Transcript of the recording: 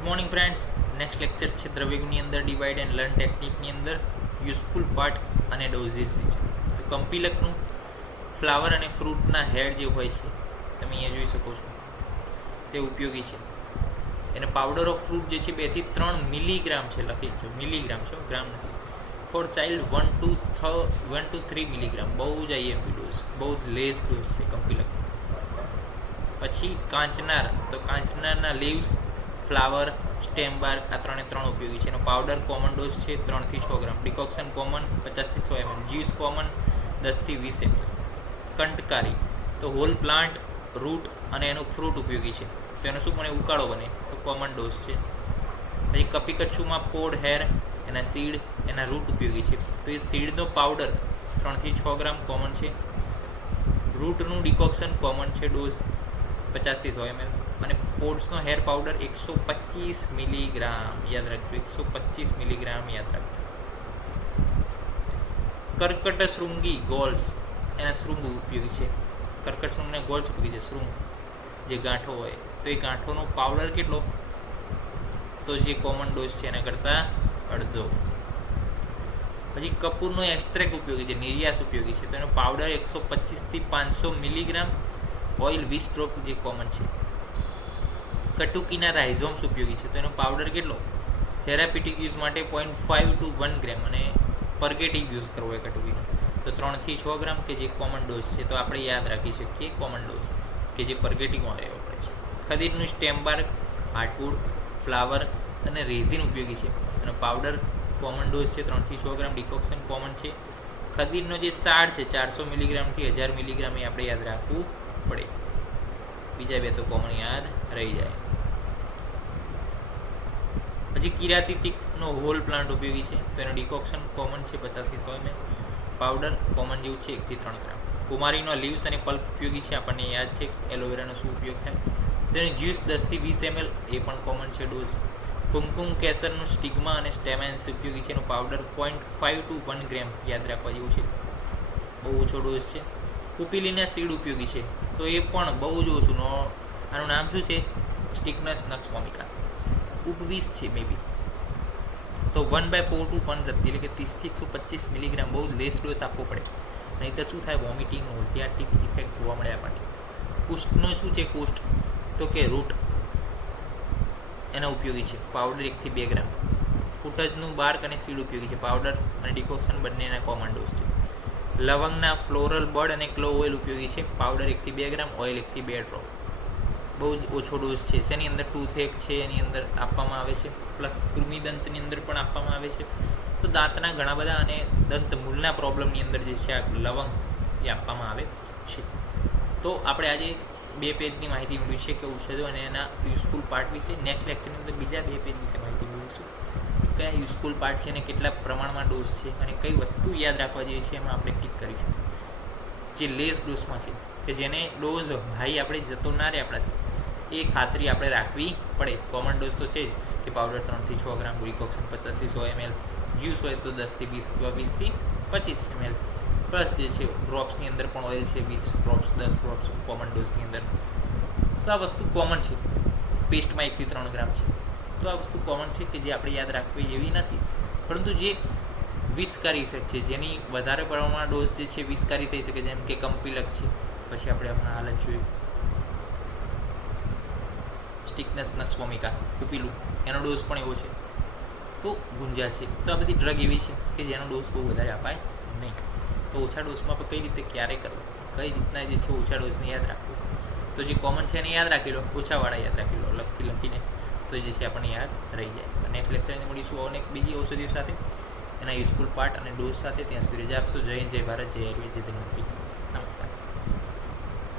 Good morning friends. Next lecture છે દ્રવ્યગુણની અંદર divide and learn ટેકનિકની અંદર યુઝફુલ પાર્ટ અને ડોઝીસની છે. તો કંપીલકનું ફ્લાવર અને ફ્રૂટના હેડ જે હોય છે તમે અહીંયા જોઈ શકો છો તે ઉપયોગી છે. એને પાવડર ઓફ ફ્રૂટ જે છે 2 થી 3 મિલીગ્રામ છે, લખી જો મિલીગ્રામ છે, ગ્રામ નથી. ફોર ચાઇલ્ડ 1 to 3 મિલીગ્રામ, બહુ જ આઈએમપી ડોઝ, બહુ જ લેસ ડોઝ છે કંપીલક. પછી કાંચનાર, તો કાંચનારના લીવ્સ, ફ્લાવર, સ્ટેમ બાર્ક, આ 3 ઉપયોગી છે. એનો પાવડર કોમન ડોઝ છે 3 થી 6 ગ્રામ. ડિકોક્શન કોમન 50 થી 100 ml. જ્યુસ કોમન 10 થી 20 ml. કંટકારી, તો હોલ પ્લાન્ટ, રૂટ અને એનું ફ્રૂટ ઉપયોગી છે. તો એનો શું બને? ઉકાળો બને, તો કોમન ડોઝ છે. પછી કપી કચ્છુમાં પોડ હેર, એના સીડ, એના રૂટ ઉપયોગી છે. તો એ સીડનો પાવડર 3 થી 6 ગ્રામ કોમન છે. રૂટનું ડિકોક્શન કોમન છે ડોઝ 50 થી 100 ml. અને પોડ્સનો હેર પાવડર 125 મિલીગ્રામ, યાદ રાખજો, 125 મિલીગ્રામ યાદ રાખજો. કર્કટ શૃંગી ગોલ્સ, એના શૃંગ ઉપયોગી છે. કર્કટ શૃંગને ગોલ્સ ઉપયોગી છે. શૃંગ જે ગાંઠો હોય, તો એ ગાંઠોનો પાવડર કેટલો? તો જે કોમન ડોઝ છે એના કરતાં અડધો. પછી કપૂરનો એક્સ્ટ્રેક્ટ ઉપયોગી છે, નિર્યાસ ઉપયોગી છે. તો એનો પાવડર 125 થી 500 મિલીગ્રામ. ઓઇલ 20 ડ્રોપ જે કોમન છે. કટુકીના રાઇઝોમ્સ ઉપયોગી છે. તો એનો પાવડર કેટલો? થેરાપ્યુટિક યુઝ માટે 0.5 to 1 ગ્રામ, અને પર્ગેટિવ યુઝ કરવો હોય કટુકીનો તો 3 થી 6 ગ્રામ, કે જે કોમન ડોઝ છે. તો આપણે યાદ રાખી શકીએ કોમન ડોઝ, કે જે પર્ગેટિવમાં રહેવો પડે છે. ખદીરનું સ્ટેમ બાર્ક, હાર્ટવુડ, ફ્લાવર અને રેઝિન ઉપયોગી છે. એનો પાવડર કોમન ડોઝ છે 3 થી 6 ગ્રામ. ડિકોક્શન કોમન છે. ખદીરનો જે સાર છે 400 મિલીગ્રામથી 1000 મિલીગ્રામ, એ આપણે યાદ રાખવું પડે. બીજા બે તો કોમન યાદ રહી જાય. પછી કિરાતિતિકનો હોલ પ્લાન્ટ ઉપયોગી છે. તો એનો ડિકોક્શન કોમન છે 50 થી 100 ml. પાવડર કોમન જેવું છે 1 થી 3 ગ્રામ. કુમારીનો લીવ્સ અને પલ્પ ઉપયોગી છે. આપણને યાદ છે એલોવેરાનો શું ઉપયોગ થાય. તેનો જ્યુસ 10 થી 20 ml, એ પણ કોમન છે ડોઝ. કુમકુમ કેસરનું સ્ટિગ્મા અને સ્ટેમેન્સ ઉપયોગી છે. એનો પાવડર 0.5 to 1 ગ્રામ, યાદ રાખવા જેવું છે, બહુ ઓછો ડોઝ છે. કુપીલીના સીડ ઉપયોગી છે. તો એ પણ બહુ જ ઓછું. આનું નામ શું છે? સ્ટિગ્નસ નક્સ વોમિકા. ઉપવીસ છે મે બી. તો 1/4 to 1 રત્તી, એટલે કે 30 થી 125 મિલીગ્રામ, બહુ જ લેસ ડોઝ આપવો પડે, નહીં તો શું થાય? વોમિટિંગ, નોઝિયાટિક ઇફેક્ટ જોવા મળે આપણને. કુષ્ઠનો શું છે? કુષ્ઠ, તો કે રૂટ એના ઉપયોગી છે. પાવડર 1 થી 2 ગ્રામ. કુટજનું બાર્ક અને સીડ ઉપયોગી છે. પાવડર અને ડિકોક્શન બંનેના કોમન ડોઝ છે. લવંગના ફ્લોરલ બડ અને ક્લોવ ઓઇલ ઉપયોગી છે. પાવડર 1 થી 2 ગ્રામ, ઓઇલ 1 થી 2 ડ્રોપ. બહુ જ ઓછો ડોઝ છે. શેની અંદર? ટૂથએક છે એની અંદર આપવામાં આવે છે. પ્લસ કૃમિદંતની અંદર પણ આપવામાં આવે છે. તો દાંતના ઘણા બધા અને દંત મૂળના પ્રોબ્લેમની અંદર જે છે આ લવંગ એ આપવામાં આવે છે. તો આપણે આજે 2 પેજની માહિતી મેળવી છે કે ઔષધો અને એના યુઝફુલ પાર્ટ વિશે. નેક્સ્ટ લેક્ચરની અંદર બીજા 2 પેજ વિશે માહિતી મેળવીશું. કયા યુઝફુલ પાર્ટ છે અને કેટલા પ્રમાણમાં ડોઝ છે અને કઈ વસ્તુ યાદ રાખવા જેવી છે, એમાં આપણે ટીક કરીશું. જે લેસ ડોઝમાં છે, કે જેને ડોઝ હાઈ આપણે જતો ના રહે આપણાથી, એ ખાતરી આપણે રાખવી પડે. કોમન ડોઝ તો છે જ, કે પાવડર 3 થી 6 ગ્રામ, ડિકોક્શન 50 થી 100 ml, જ્યુસ હોય તો 10 થી 20 અથવા 20 થી 25 ml. પ્લસ જે છે ડ્રોપ્સની અંદર પણ ઓઇલ છે 20 ડ્રોપ્સ, 10 ડ્રોપ્સ કોમન ડોઝની અંદર. તો આ વસ્તુ કોમન છે. પેસ્ટમાં 1 થી 3 ગ્રામ છે. તો આ વસ્તુ કોમન છે, કે જે આપણે યાદ રાખવી એવી નથી. પરંતુ જે વિષકારી ઇફેક્ટ છે, જેની વધારે પ્રમાણમાં ડોઝ જે છે વિષકારી થઈ શકે, જેમ કે કંપીલક છે, પછી આપણે હમણાં હાલ જ જોયું સ્ટિગ્નસ નક્સ વોમિકા, કુપીલું, એનો ડોઝ પણ એવો છે. તો ગુંજા છે. તો આ બધી ડ્રગ એવી છે કે જેનો ડોઝ બહુ વધારે અપાય નહીં. તો ઓછા ડોઝમાં પણ કઈ રીતે ક્યારે કરવો, કઈ રીતના જે છે ઓછા ડોઝને યાદ રાખવું. તો જે કોમન છે એને યાદ રાખી લો, ઓછાવાળા યાદ રાખી લો, અલગથી લખીને, તો જે છે આપણને યાદ રહી જાય. નેક્સ્ટ લેક્ચરની મળીશું અનેક બીજી ઔષધિઓ સાથે, એના યુઝફુલ પાર્ટ અને ડોઝ સાથે. ત્યાં સુધી રજા આપશો. જય હિન્દ, જય ભારત, જય આયુર્વેદ, જય ધન્વંતરી. નમસ્કાર.